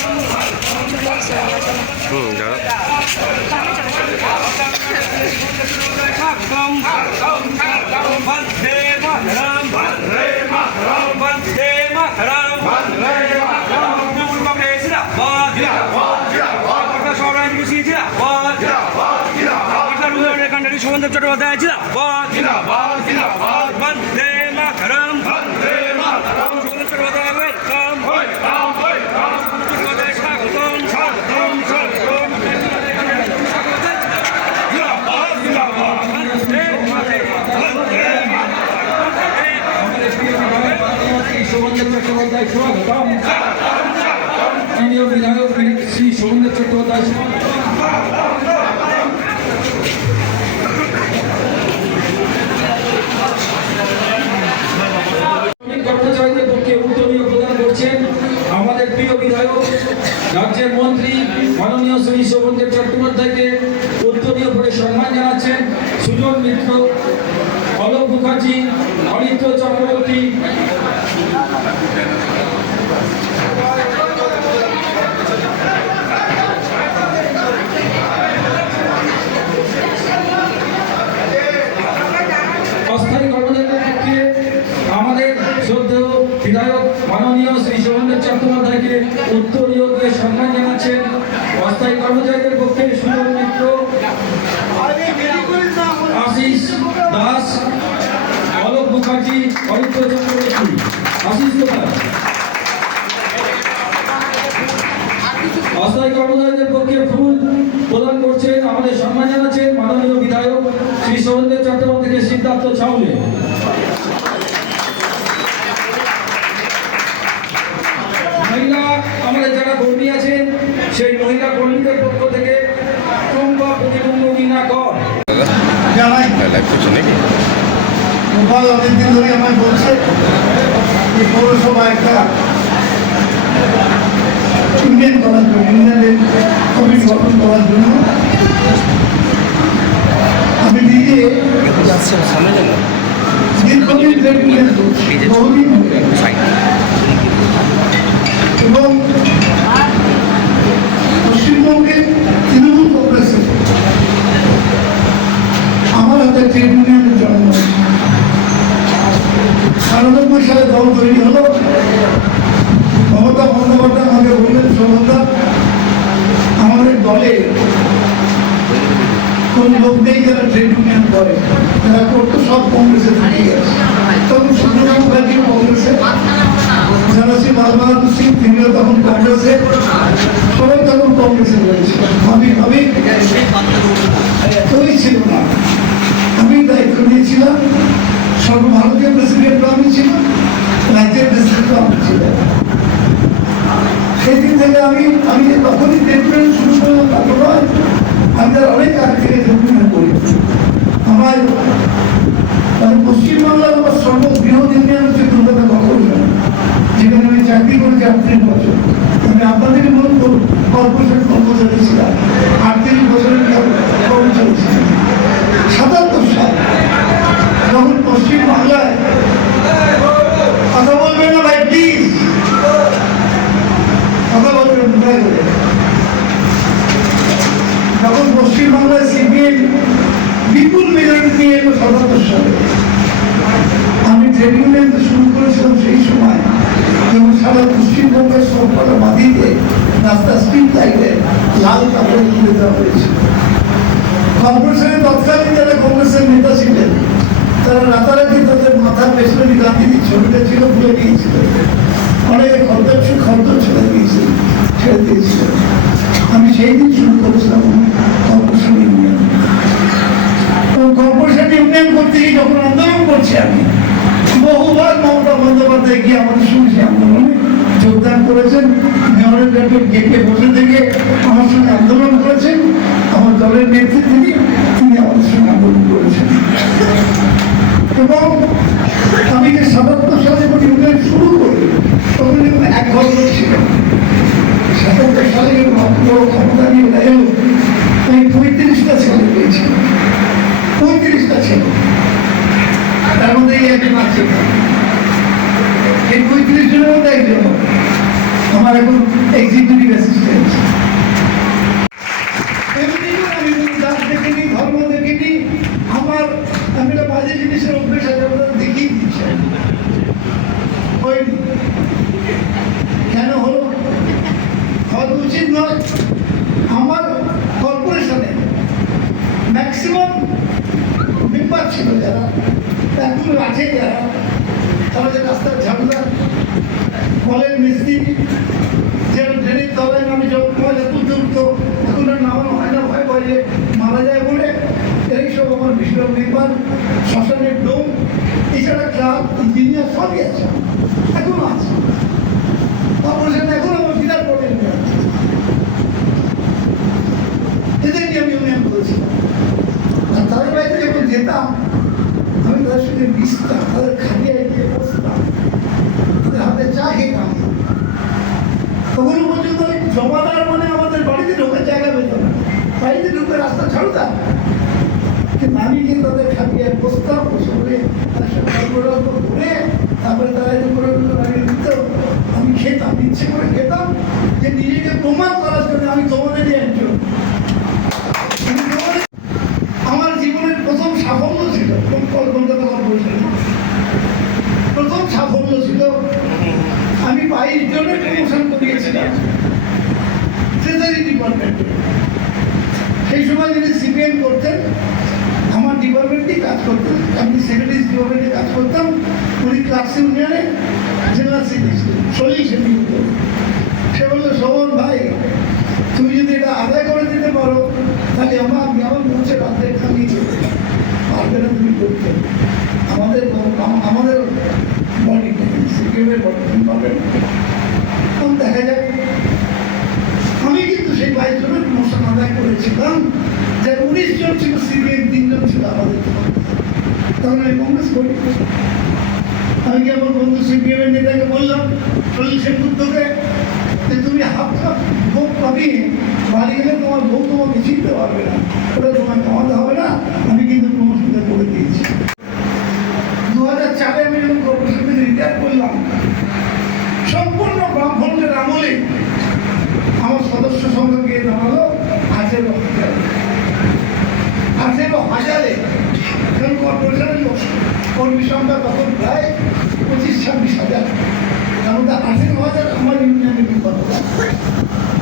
হুম কান্ডারি শোভনদেব চট্টোপাধ্যায় জিন্দাবাদ জিন্দাবাদ জিন্দাবাদ Vande Mataram Sovandeb Chattopadhyay welcome welcome welcome Chattopadhyay স্বাগতম স্বাগতম স্বাগতম জিন্দাবাদ জিন্দাবাদ বন্দে শোভনদেব চট্টোপাধ্যায় স্বাগতম মাননীয় বিধায়ক শ্রী শোভনদেব চট্টোপাধ্যায় স্বাগতম শ্রমিক কর্মচারীদের পক্ষে উদ্যমীয় প্রদান করছেন আমাদের প্রিয় বিধায়ক রাজ্যের মন্ত্রী মাননীয় শ্রী শোভনদেব চট্টোপাধ্যায়কে উদ্যমীয় করে সম্মান জানাচ্ছেন সুজন মিত্র অলোক মুখার্জি অনিত্য চক্রবর্তী অস্থায়ী কর্মচারীদের পক্ষে আমাদের শ্রদ্ধেয় বিধায়ক মাননীয় শ্রী শোভনদেব চট্টোপাধ্যায়কে উত্তরীয় দিয়ে সম্মান জানাচ্ছেন অস্থায়ী কর্মচারীদের পক্ষে সুজন মিত্র আশিস দাস অলোক মুখার্জি অরিত্র চক্রবর্তী আশিস কোথায় অস্থায়ী কর্মচারীদের পক্ষে ফুল প্রদান করছেন আমাদের সম্মান জানাচ্ছেন মাননীয় বিধায়ক শ্রী সৌরেন্দ্র ছাউলে মহিলা আমাদের যারা কর্মী আছেন সেই মহিলা কর্মীদের পক্ষ থেকে চম্পা প্রতিবন্ধ মিনা কর। গোপাল অনেকদিন ধরে আমায় বলছে যে পৌরসভা একটা ইউনিয়ন করার জন্য ইউনিয়নের কমিটি গঠন করার জন্য যাব দীর্ঘদিন। এবং পশ্চিমবঙ্গে তৃণমূল কংগ্রেসের আমার হাতে ট্রেড ইউনিয়নের জন্ম সাতানব্বই সালে দল তৈরি হলো মমতা বন্দ্যোপাধ্যায় আমাকে বললেন সৌমতা আমাদের দলে কোন লোক নেই যারা ট্রেড ইউনিয়ন করে যারা করতো সব কংগ্রেসে থেকে গেছে তখন সুব্রত মুখার্জি কংগ্রেসে যারা শ্রী লাল বাহাদুর সিং তিনিও তখন কংগ্রেসে সবাই তখন কংগ্রেসে রয়েছে আমি আমি কেউই ছিল না আমি দায়িত্ব নিয়েছিলাম সর্বভারতীয় প্রেসিডেন্ট আমি ছিলাম রাজ্যের প্রেসিডেন্ট আমি ছিলাম সেদিন থেকে আমি আমি তখনই ট্রিটমেন্ট শুরু করলাম অনেক আগে থেকে করি আমার মানে পশ্চিমবাংলার আমার সর্ববৃহৎ ইউনিয়ন হচ্ছে কলকাতা কর্পোরেশন, যেখানে আমি চাকরি করেছি আটত্রিশ বছর। আমি আপনাদেরকে মনে করুন কর্পোরেশন কর্মচারী ছিলাম। আটত্রিশ বছরের কর্মচারী ছিলাম। সাতাত্তর সাল যখন পশ্চিমবাংলায় কথা বলবেন না বলবেন দয়া যখন পশ্চিমবাংলায় সিপিএম বিপুল মেজরিটি নিয়ে এলো সালে আমি ট্রেড ইউনিয়ন শুরু করেছিলাম সেই সময় যখন সারা পশ্চিমবঙ্গের সবকটা বাদিতে রাস্তা স্ট্রিট লাইটে লাল কাপড় তুলে দেওয়া হয়েছিল। কংগ্রেসের তৎকালীন যারা কংগ্রেসের নেতা ছিলেন, তারা রাতারাতি তাদের মাথার পেছনে গান্ধীজির ছবিটা ছিল ভুলে গিয়েছিল অনেকে খরচ খরচ ছেড়ে দিয়েছিল আমি সেই দিন শুরু করেছিলাম কর্পোরেশন ইউনিয়ন কর্পোরেশন ইউনিয়ন করতে গিয়ে যখন আন্দোলন করছি আমি, বহুবার মমতা বন্দ্যোপাধ্যায় গিয়ে আমাদের সেই আন্দোলনে যোগদান করেছেন। মেয়রের গেটের গেটে বসে থেকে আমার সঙ্গে আন্দোলন করেছেন। আমার দলের নেত্রী তিনি তিনি আমাদের সঙ্গে আন্দোলন করেছেন। এবং আমি যে সাতাত্তর সালে যখন ইউনিয়ন শুরু করি, তখন এক ঘর ছিল। সাতাত্তর সালে মাত্র ক্ষমতা নিয়ে নেয়। এই পঁয়ত্রিশটা ছেলে পেয়েছি। পঁয়ত্রিশটা ছেলে। তার মধ্যে এই একজন আছে। এই পঁয়ত্রিশ জনের মধ্যে একজন। আমার এখন এক্সিকিউটিভ অ্যাসিস্ট্যান্ট এমনি করে আমি কোনো জাত দেখিনি ধর্ম দেখিনি আমার আমি একটা বাজে জিনিসের অভ্যেস আছে আপনারা দেখিয়ে দিচ্ছি হয়নি কেন হলো হওয়া উচিত নয় আমার কর্পোরেশনে ম্যাক্সিমাম মেম্বার ছিল যারা এখন আছে যারা তারা যে রাস্তার ঝামেলা কলের মিস্ত্রি যেন ট্রেনের তলায় আমি যখন পয়সা তুলতে উঠতো এখন আর নামানো হয় না ভয় ভয় যে মারা যায় বলে এই সব আমার বিষ্ণু মেম্বার শ্মশানের ডোম এছাড়া ক্লাব ইঞ্জিনিয়ার সবই আছে। এখনও আছে। কর্পোরেশন এখন আমার বিরাট প্রবলেম আছে। এদের আমি ইউনিয়ন করেছিলাম। আর তাদের বাড়িতে যখন যেতাম, আমি তাদের সঙ্গে মিশতাম, তাদের খাটিয়ে গিয়ে বসতাম। তাদের হাতে চা খেতাম। তখনও পর্যন্ত জমাদার মানে আমাদের বাড়িতে ঢোকার জায়গা পেত না। বাড়িতে ঢুকে রাস্তা ছাড়তাম। কিন্তু তাদের বলে তাদের সঙ্গে গল্প করে তারপরে তারা যে করে লাগিয়ে দিত, আমি খেতাম, ইচ্ছে করে খেতাম যে নিজেকে প্রমাণ করার জন্য আমি তোমাদেরই একজন আমি তোমাদের আমার জীবনের প্রথম সাফল্য ছিল কোন কলকাতা কর্পোরেশনে প্রথম সাফল্য ছিল আমি বাইশ জনের প্রমোশন করিয়েছিলাম ট্রেজারি ডিপার্টমেন্টে সেই সময় যিনি সিপিএম করতেন আমার ডিপার্টমেন্টেই কাজ করতেন আমি সেক্রেটারি ডিপার্টমেন্টে কাজ করতাম উনি ক্লাস ইউনিয়নে জেনারেল সেক্রেটারি সলিল সেটি সে বলল শোভন ভাই তুমি যদি এটা আদায় করে দিতে পারো তাহলে আমার আমি আমার মঞ্চে রাতে খালি যেতে পারবে না তুমি করতে আমাদের আম- আমাদের বডি সিকিউরের বডি তুমি পারবে না তখন দেখা যাক। আমি কিন্তু সেই বাইশ জনের আদায় করেছিলাম, যে উনিশ জন ছিল সিপিএম তিনজন ছিল আমাদের তখন আমি কংগ্রেস করি। আমি কি আমার বন্ধু সিপিএম এর নেতাকে বললাম চল্লিশ সেপ্টেম্বরকে যে তুমি হাফ কাপ ভোট পাবিয়ে বাড়ি গেলে তোমার বউ তোমাকে চিনতে পারবে না। ওটা তোমায় কমাতে হবে না। আমি কিন্তু প্রমোশনটা করে দিয়েছি দু হাজার চারে আমি যখন কর্পোরেশন থেকে রিটায়ার করলাম সম্পূর্ণ ব্রাহ্মণের আমলে আমার সংখ্যা গিয়ে দাঁড়াল হাজার আঠেরো হাজারে কারণ কর্পোরেশনের কর্মী সংখ্যা তখন প্রায় পঁচিশ, ছাব্বিশ হাজার। তার মধ্যে আঠেরো হাজার আমার ইউনিয়নের বিপদ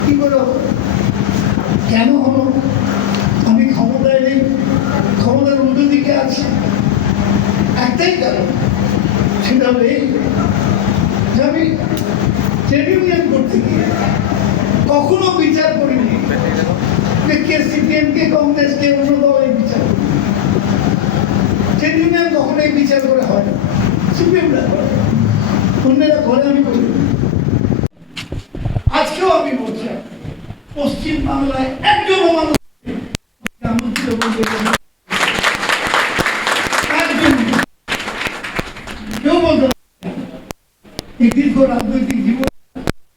কি হলো? কেন হলো? আমি ক্ষমতায় নেই ক্ষমতার উল্টো দিকে আছি। একটাই কারণ, সেটা হলো যে আমি ট্রেড ইউনিয়ন করতে গিয়ে কখনো বিচার করিনি। কে সিপিএম কে কংগ্রেস কে অন্য দলের এই বিচার করি ট্রেড ইউনিয়ন কখনোই বিচার করে হয় সিপিএমরা অন্যরা আমি করি আজকেও আমি বলছি পশ্চিম বাংলায় একজন মানুষ গ্রামোদ্দিত বলতে গেলে একজন কেউ বলতে পারবে না। এই দীর্ঘ রাজনৈতিক জীবন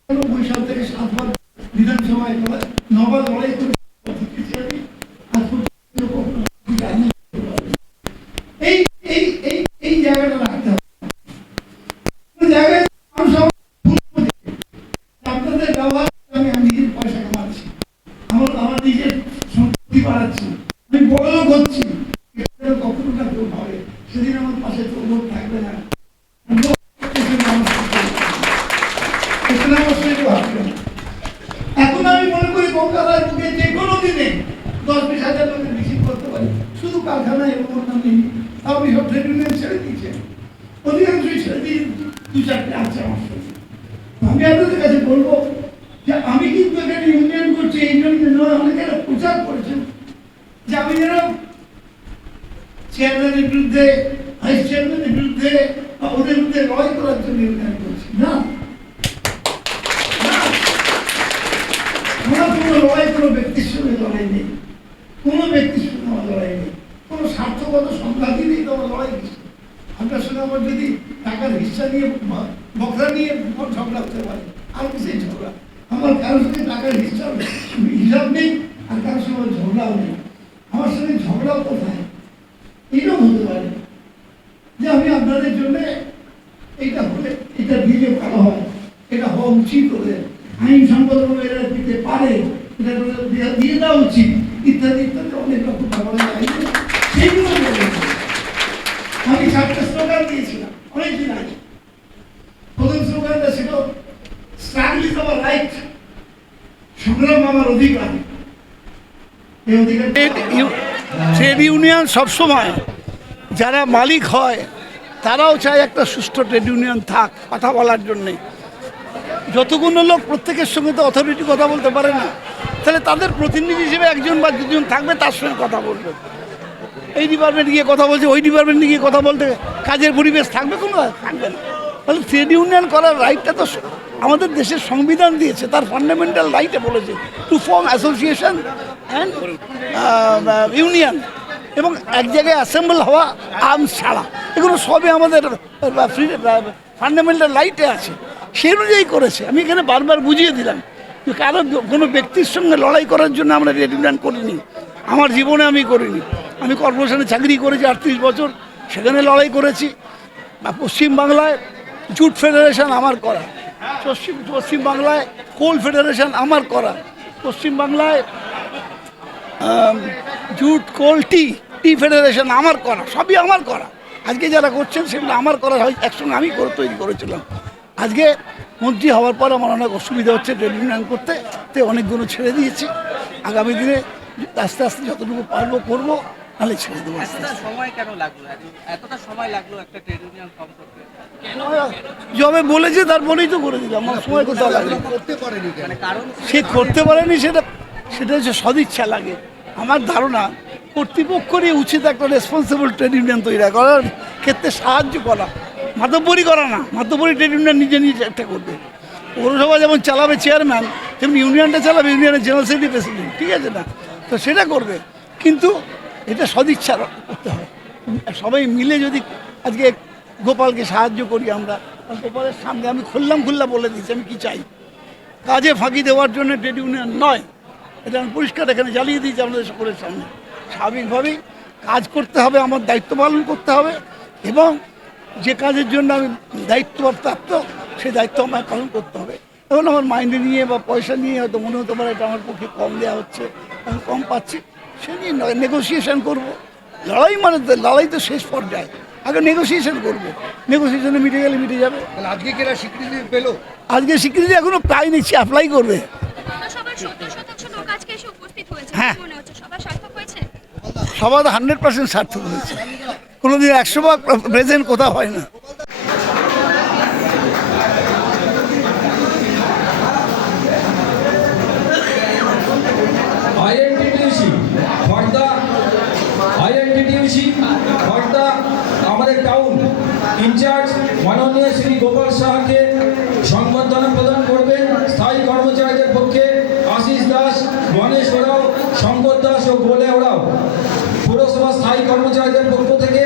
নব্বই সাল থেকে সাতবার বিধানসভায় লড়াই- নবার লড়াই করে জিতেছি আমি। আজ পর্যন্ত কখনো রাজনীতি করতে পারিনি। এই এই এই এই জায়গাটা রাখতে হবে কোনো জায়গায় মানুষ আমার ভুল বোঝে। আপনাদের ব্যবহার করে আমি আমি নিজের পয়সা কামাচ্ছি আমার আমার নিজের সম্পত্তি বাড়াচ্ছি আমি বড় লোক হচ্ছি এটা কখনো না কেউ ভাবে সেদিন আমার পাশে তো লোক থাকবে না লোক এখানে আমার সাথে এখানে আমার সঙ্গে ভাববে না। এখন আমি মনে করি কলকাতার বুকে যে কোনো দিনে দশ বিশ হাজার লোকের মিছিল করতে পারি শুধু কারখানায় এবং অন্যান্য নেই তাও আমি সব ট্রেড ইউনিয়ন ছেড়ে দিয়েছি অধিকাংশই ছেড়ে দিয়ে দু চারটে আছে আমার সঙ্গে আমি আপনাদের কাছে বলব যে আমি কিন্তু এখানে ইউনিয়ন করছি এই জন্য নয় অনেকে এটা প্রচার করেছেন যে আমি যেন চেয়ারম্যানের বিরুদ্ধে ভাইস চেয়ারম্যানের বিরুদ্ধে বা ওদের বিরুদ্ধে লড়াই করার জন্য ইউনিয়ন করছি না না। আমার কোনো লড়াই কোনো ব্যক্তির সঙ্গে লড়াই নেই। কোনো ব্যক্তির সঙ্গে আমার লড়াই নেই। কোনো স্বার্থগত সংঘাতই নেই তো আমার লড়াই কিছু আপনার সঙ্গে আমার যদি টাকার হিসা নিয়ে বকরা নিয়ে ঝগড়া হতে পারে, আর কিসের ঝগড়া? আমার কারোর সঙ্গে টাকার হিসাব হিসাব নেই, আর কারোর সঙ্গে ঝগড়াও নেই। আমার সঙ্গে ঝগড়াও কোথায়? এরকম হতে পারে। যে আমি আপনাদের জন্য এটা হলে এটা দিলে ভালো হয়, এটা হওয়া উচিত ওদের আইন সম্পদ এরা দিতে পারে। দিয়ে- দেওয়া উচিত। ইত্যাদি ইত্যাদি অনেক রকম। আমি চারটে স্লোগান দিয়েছিলাম, অনেকদিন আগে। প্রথম স্লোগানটা ছিল স্ট্রাগল ইজ আওয়ার রাইট সংগ্রাম আমার অধিকার। ট্রেড ইউনিয়ন সবসময় যারা মালিক হয়, তারাও চায় একটা সুষ্ঠু ট্রেড ইউনিয়ন থাক কথা বলার জন্যে। যতগুলো লোক প্রত্যেকের সঙ্গে তো অথরিটি কথা বলতে পারে না। তাহলে তাদের প্রতিনিধি হিসেবে একজন বা দুজন থাকবে, তার সঙ্গে কথা বলবে। এই ডিপার্টমেন্ট গিয়ে কথা বলছে, ওই ডিপার্টমেন্টে গিয়ে কথা বলতে কাজের পরিবেশ থাকবে কোনো? থাকবে না। তাহলে ট্রেড ইউনিয়ন করার রাইটটা তো আমাদের দেশের সংবিধান দিয়েছে, তার ফান্ডামেন্টাল রাইটে বলেছে। To form association and union এবং এক জায়গায় অ্যাসেম্বল হওয়া আর্মস ছাড়া। এগুলো সবই আমাদের ফান্ডামেন্টাল রাইটে আছে। সেই অনুযায়ী করেছে। আমি এখানে বারবার বুঝিয়ে দিলাম। কারও কোনো ব্যক্তির সঙ্গে লড়াই করার জন্য আমরা ট্রেড ইউনিয়ন করিনি। আমার জীবনে আমি করিনি। আমি কর্পোরেশনে চাকরি করেছি আটত্রিশ বছর, সেখানে লড়াই করেছি। বা পশ্চিমবাংলায় জুট ফেডারেশন আমার করা। পশ্চিম পশ্চিমবাংলায় কোল ফেডারেশন আমার করা। পশ্চিমবাংলায় জুট, কোল, টি টি ফেডারেশন আমার করা। সবই আমার করা। আজকে যারা করছেন, সেগুলো আমার করা হয়, একসঙ্গে আমি তৈরি করেছিলাম। আজকে মন্ত্রী হওয়ার পর আমার অনেক অসুবিধা হচ্ছে ট্রেড ইউনিয়ন করতে। তাই অনেকগুলো ছেড়ে দিয়েছি। আগামী দিনে আস্তে আস্তে যতটুকু পারব করব নাহলে ছেড়ে দেবো। আস্তে সময় কেন লাগল? এতটা সময় লাগল একটা ট্রেড ইউনিয়ন ফর্ম করতে? যবে বলেছে তারপরেই তো করে দিলাম। আমার সময় কোথাও লাগে মানে কারণ সে করতে পারেনি সেটা সেটা হচ্ছে সদিচ্ছা লাগে। আমার ধারণা কর্তৃপক্ষেরই উচিত একটা রেসপন্সিবল ট্রেড ইউনিয়ন তৈরি করার ক্ষেত্রে সাহায্য করা। মাতব্বরি করা না। মাতব্বরি ট্রেড ইউনিয়ন নিজে নিজে একটা করবে। পৌরসভা যেমন চালাবে চেয়ারম্যান, তেমনি ইউনিয়নটা চালাবে ইউনিয়নের জেনারেল সেক্রেটারি, প্রেসিডেন্ট। ঠিক আছে না? তো সেটা করবে। কিন্তু এটা সদিচ্ছা করতে হয় সবাই মিলে যদি আজকে গোপালকে সাহায্য করি আমরা গোপালের সামনে আমি খুললাম খুল্লা বলে দিচ্ছি আমি কি চাই? কাজে ফাঁকি দেওয়ার জন্য ট্রেড ইউনিয়ন নয়। এটা আমি পরিষ্কার এখানে জ্বালিয়ে দিয়েছি আমাদের সকলের সামনে। স্বাভাবিকভাবেই কাজ করতে হবে, আমার দায়িত্ব পালন করতে হবে এবং যে কাজের জন্য আমি দায়িত্ব প্রাপ্ত সেই দায়িত্ব আমায় পালন করতে হবে। এখন আমার মাইন্ডে নিয়ে বা পয়সা নিয়ে হয়তো মনে হতে পারে এটা আমার পক্ষে কম দেওয়া হচ্ছে আমি কম পাচ্ছি সে নিয়ে নেগোসিয়েশন করব। লড়াই মানে তো লড়াই তো শেষ পর্যায়ে। আগে নেগোসিয়েশন করব। নেগোসিয়েশনে মিটে গেলে মিটে যাবে। আজকে কি এরা স্বীকৃতি পেল? আজকে স্বীকৃতি এখনও পাই নিচ্ছি অ্যাপ্লাই করবে। হ্যাঁ। সবার হান্ড্রেড পার্সেন্ট সার্থক হয়েছে। কোনোদিন একশো ভাগ প্রেজেন্ট কোথাও হয় না। আমাদের টাউন ইনচার্জ মাননীয় শ্রী গোপাল সাহাকে সংবর্ধনা প্রদান করবেন। স্থায়ী কর্মচারীদের পক্ষে দাস দাস ও ওরাও। স্থায়ী কর্মচারীদের পক্ষ থেকে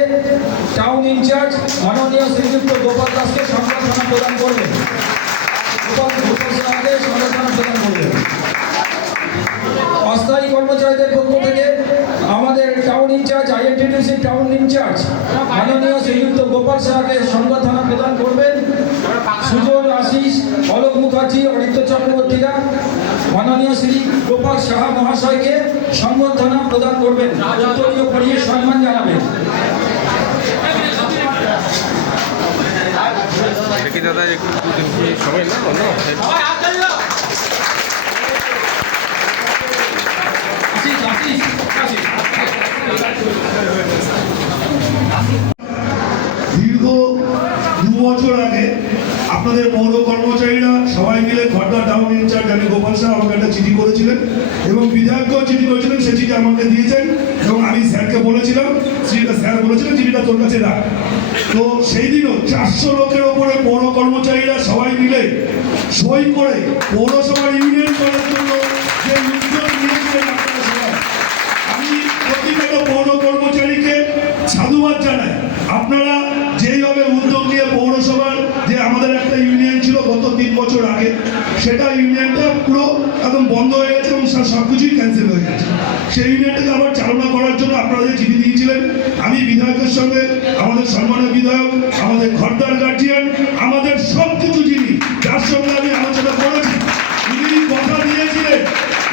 টাউন ইনচার্জ মাননীয় শ্রীযুক্ত গোপাল দাসকে সংবর্ধনা প্রদান করবেন। প্রদান করবেন। অস্থায়ী কর্মচারীদের পক্ষ থেকে আমাদের town incharge INTDC town incharge মাননীয় শ্রীযুক্ত গোপাল সাহাকে সংবর্ধনা প্রদান করবেন। সুজন আশিস, অলোক মুখার্জি অরিত্য চক্রবর্তীরা, মাননীয় শ্রী গোপাল সাহা মহাশয়কে সংবর্ধনা প্রদান করবেন। উত্তরীয় পরিয়ে সম্মান জানাবেন। দাদা একটু কি না দীর্ঘ দু বছর আগে আপনাদের পৌর কর্মচারীরা সবাই মিলে টাউন ইনচার্জ আমি গোপাল শাহ আমাকে একটা চিঠি করেছিলেন এবং বিধায়ককেও চিঠি করেছিলেন সে চিঠি আমাকে দিয়েছেন এবং আমি স্যারকে বলেছিলাম চিঠিটা স্যার বলেছিলেন, চিঠিটা তোর কাছে রাখ। তো সেই দিনও চারশো লোকের ওপরে পৌর কর্মচারীরা সবাই মিলে সই করে পৌরসভার ইউনিয়ন করার জন্য আমি বিধায়কের সঙ্গে, আমাদের সম্মানের বিধায়ক, আমাদের ঘরদার গার্জিয়ান আমাদের সব কিছু যিনি, যার সঙ্গে আমি আলোচনা করেছি, উনি কথা দিয়েছিলেন,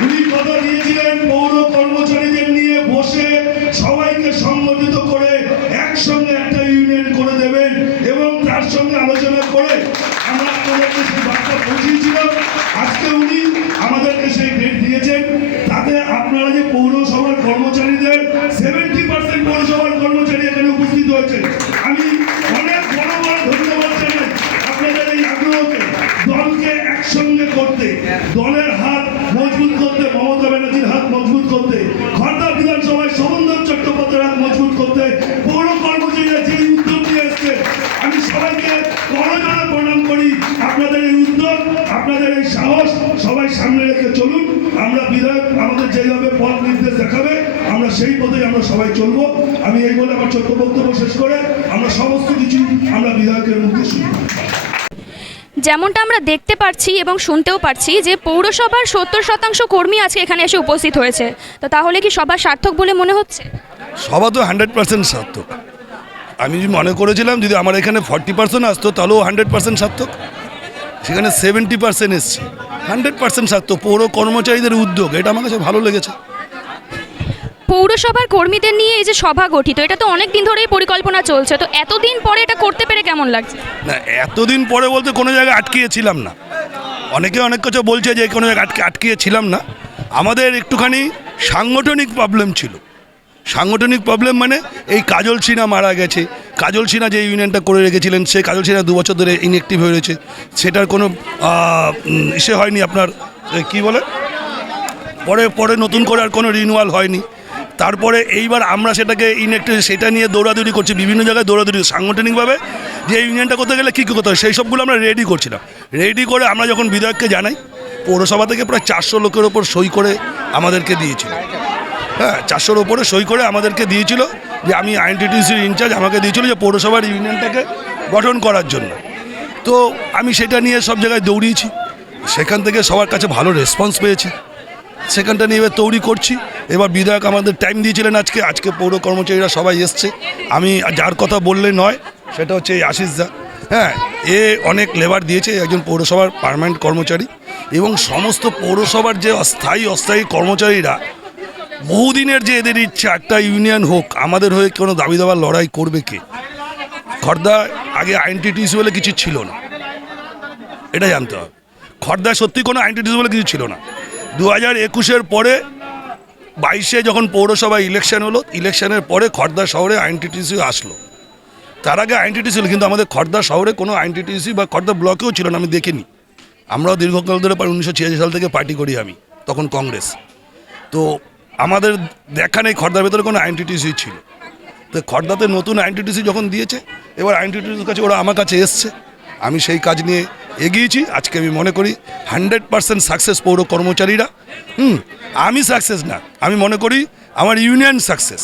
উনি কথা দিয়েছিলেন পৌর কর্মচারীদের নিয়ে বসে সবাইকে সংগঠিত করে একসঙ্গে একটা ইউনিয়ন করে দেবেন এবং তার সঙ্গে আলোচনা করে আমরা আপনাদেরকে সেই বার্তা পৌঁছিয়েছিলাম। আজকে উনি আমাদের যেভাবে পথ নির্দেশ দেখাবে আমরা সেই পথেই আমরা সবাই চলবো। আমি এই বলে আমার ছোট্ট বক্তব্য শেষ করে আমরা সমস্ত কিছু আমরা বিধায়কের মুখে শুনব যেমনটা আমরা দেখতে পাচ্ছি এবং শুনতেও পাচ্ছি যে পৌরসভার সত্তর শতাংশ কর্মী আজকে এখানে এসে উপস্থিত হয়েছে। তো তাহলে কি সবার সার্থক বলে মনে হচ্ছে? সবা তো হান্ড্রেড পার্সেন্ট সার্থক। আমি যদি মনে করেছিলাম যদি আমার এখানে ফর্টি পার্সেন্ট আসতো তাহলেও হান্ড্রেড পার্সেন্ট সার্থক। সেখানে সেভেন্টি পার্সেন্ট এসছে। হান্ড্রেড পার্সেন্ট সার্থক পৌর কর্মচারীদের উদ্যোগ এটা আমার কাছে ভালো লেগেছে। পৌরসভার কর্মীদের নিয়ে এই যে সভা গঠিত এটা তো অনেক দিন ধরেই পরিকল্পনা চলছে তো এতদিন পরে এটা করতে পেরে কেমন লাগছে? না এতদিন পরে বলতে কোনো জায়গায় আটকিয়েছিলাম না। অনেকে অনেক কিছু বলছে যে কোনো জায়গায় আটকে আটকিয়েছিলাম না। আমাদের একটুখানি সাংগঠনিক প্রবলেম ছিল। সাংগঠনিক প্রবলেম মানে এই কাজল সিনহা মারা গেছে। কাজল সিনহা যে ইউনিয়নটা করে রেখেছিলেন, সে কাজল সিনহা দু বছর ধরে ইনএক্টিভ হয়ে রয়েছে। সেটার কোনো ইসে হয়নি আপনার কি বলে? পরে পরে নতুন করে আর কোনো রিনিউয়াল হয়নি। তারপরে এইবার আমরা সেটাকে ইনএক্টিভ সেটা নিয়ে দৌড়াদৌড়ি করছি, বিভিন্ন জায়গায় দৌড়াদৌড়ি। সাংগঠনিকভাবে যে ইউনিয়নটা করতে গেলে কী কী করতে হয়, সেই সবগুলো আমরা রেডি করছিলাম। রেডি করে আমরা যখন বিধায়ককে জানাই, পৌরসভা থেকে প্রায় চারশো লোকের ওপর সই করে আমাদেরকে দিয়েছিল। হ্যাঁ চারশোর ওপরে সই করে আমাদেরকে দিয়েছিল যে আমি আইনটিটিসির ইনচার্জ আমাকে দিয়েছিল যে পৌরসভার ইউনিয়নটাকে গঠন করার জন্য। তো আমি সেটা নিয়ে সব জায়গায় দৌড়িয়েছি। সেখান থেকে সবার কাছে ভালো রেসপন্স পেয়েছি। সেখানটা নিয়ে এবার তৈরি করছি। এবার বিধায়ক আমাদের টাইম দিয়েছিলেন আজকে। আজকে পৌর কর্মচারীরা সবাই এসছে। আমি যার কথা বললে নয়, সেটা হচ্ছে এই আশিস দা। হ্যাঁ এ অনেক লেবার দিয়েছে, একজন পৌরসভার পার্মানেন্ট কর্মচারী। এবং সমস্ত পৌরসভার যে অস্থায়ী অস্থায়ী কর্মচারীরা বহুদিনের যে এদের ইচ্ছা, একটা ইউনিয়ন হোক, আমাদের হয়ে কোনো দাবি দাবার লড়াই করবে কে? খর্দা আগে আইনটিটিসি বলে কিছু ছিল না। এটা জানতে হবে। খর্দায় সত্যি কোনো আইনটিটিসি বলে কিছু ছিল না। দু হাজার একুশের পরে, বাইশে যখন পৌরসভা ইলেকশন হলো ইলেকশনের পরে খর্দা শহরে আইনটিটিসি আসলো। তার আগে আইনটিটিসি ছিল, কিন্তু আমাদের খর্দা শহরে কোনো আইনটিটিসি বা খর্দা ব্লকেও ছিল না, আমি দেখিনি। আমরাও দীর্ঘকাল ধরে উনিশশো সাল থেকে পার্টি করি আমি, তখন কংগ্রেস। তো আমাদের দেখা নেই, খর্দার ভেতরে কোনো আইনটিটিসি ছিল। তো খর্দাতে নতুন আইনটিটিসি যখন দিয়েছে, এবার আইনটিটিসির কাছে ওরা আমার কাছে এসছে। আমি সেই কাজ নিয়ে এগিয়েছি, আজকে আমি মনে করি হান্ড্রেড পার্সেন্ট সাকসেস পৌর কর্মচারীরা। হুম, আমি সাকসেস না, আমি মনে করি আমার ইউনিয়ন সাকসেস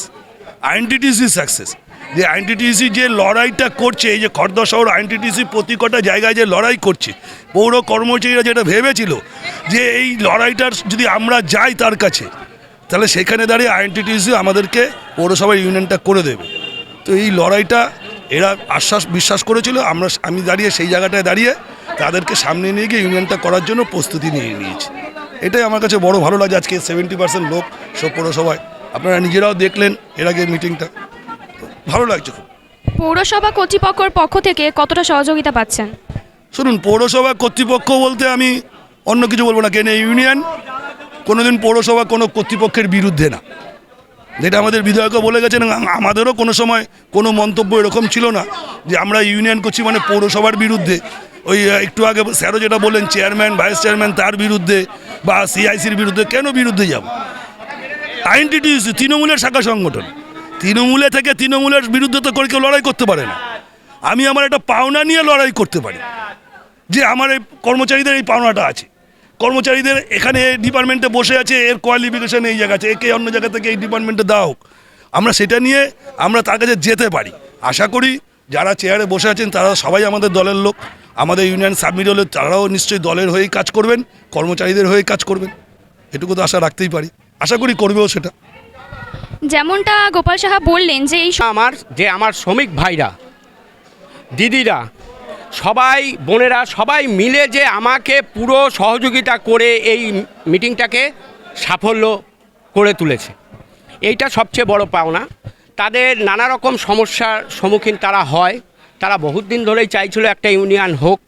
আইনটিটিসি সাকসেস যে আইনটিটিসি যে লড়াইটা করছে, এই যে খর্দা শহর আইনটিটিসি প্রতি কটা জায়গায় যে লড়াই করছে, পৌর কর্মচারীরা যেটা ভেবেছিল যে এই লড়াইটার যদি আমরা যাই তার কাছে তাহলে সেখানে দাঁড়িয়ে আইনটিটিসি আমাদেরকে পৌরসভার ইউনিয়নটা করে দেবে। তো এই লড়াইটা এরা আশ্বাস বিশ্বাস করেছিল আমরা আমি দাঁড়িয়ে সেই জায়গাটায় দাঁড়িয়ে তাদেরকে সামনে নিয়ে গিয়ে ইউনিয়নটা করার জন্য প্রস্তুতি নিয়ে নিয়েছি। এটাই আমার কাছে বড় ভালো লাগে আজকে সেভেন্টি পার্সেন্ট লোক সব পৌরসভায়। আপনারা নিজেরাও দেখলেন এর আগে মিটিংটা। ভালো লাগছে খুব। পৌরসভা কর্তৃপক্ষের পক্ষ থেকে কতটা সহযোগিতা পাচ্ছেন? শুনুন পৌরসভা কর্তৃপক্ষ বলতে আমি অন্য কিছু বলব না। কেন ইউনিয়ন কোনোদিন পৌরসভা কোনো কর্তৃপক্ষের বিরুদ্ধে না। যেটা আমাদের বিধায়কও বলে গেছেন আমাদেরও কোনো সময় কোনো মন্তব্য এরকম ছিল না যে আমরা ইউনিয়ন করছি মানে পৌরসভার বিরুদ্ধে। ওই একটু আগে স্যারও যেটা বললেন, চেয়ারম্যান, ভাইস চেয়ারম্যান তার বিরুদ্ধে বা সিআইসির বিরুদ্ধে কেন বিরুদ্ধে যাব? আইনটিটিউসি, তৃণমূলের শাখা সংগঠন। তৃণমূলে থেকে তৃণমূলের বিরুদ্ধে তো করে কেউ লড়াই করতে পারে না। আমি আমার একটা পাওনা নিয়ে লড়াই করতে পারি। যে আমার এই কর্মচারীদের এই পাওনাটা আছে। কর্মচারীদের এখানে ডিপার্টমেন্টে বসে আছে এর কোয়ালিফিকেশন এই জায়গা আছে একে অন্য জায়গা থেকে এই ডিপার্টমেন্টে দেওয়া হোক। আমরা সেটা নিয়ে আমরা তার কাছে যেতে পারি। আশা করি যারা চেয়ারে বসে আছেন তারা সবাই আমাদের দলের লোক। আমাদের ইউনিয়ন সাবমিট হলে তারাও নিশ্চয়ই দলের হয়েই কাজ করবেন কর্মচারীদের হয়েই কাজ করবেন। এটুকু তো আশা রাখতেই পারি। আশা করি করবেও সেটা। যেমনটা গোপাল সাহা বললেন যে এই আমার যে আমার শ্রমিক ভাইরা দিদিরা সবাই বোনেরা, সবাই মিলে যে আমাকে পুরো সহযোগিতা করে এই মিটিংটাকে সাফল্য করে তুলেছে। এইটা সবচেয়ে বড় পাওনা। তাদের নানা রকম সমস্যার সম্মুখীন তারা হয়। তারা বহুত দিন ধরেই চাইছিল একটা ইউনিয়ন হোক।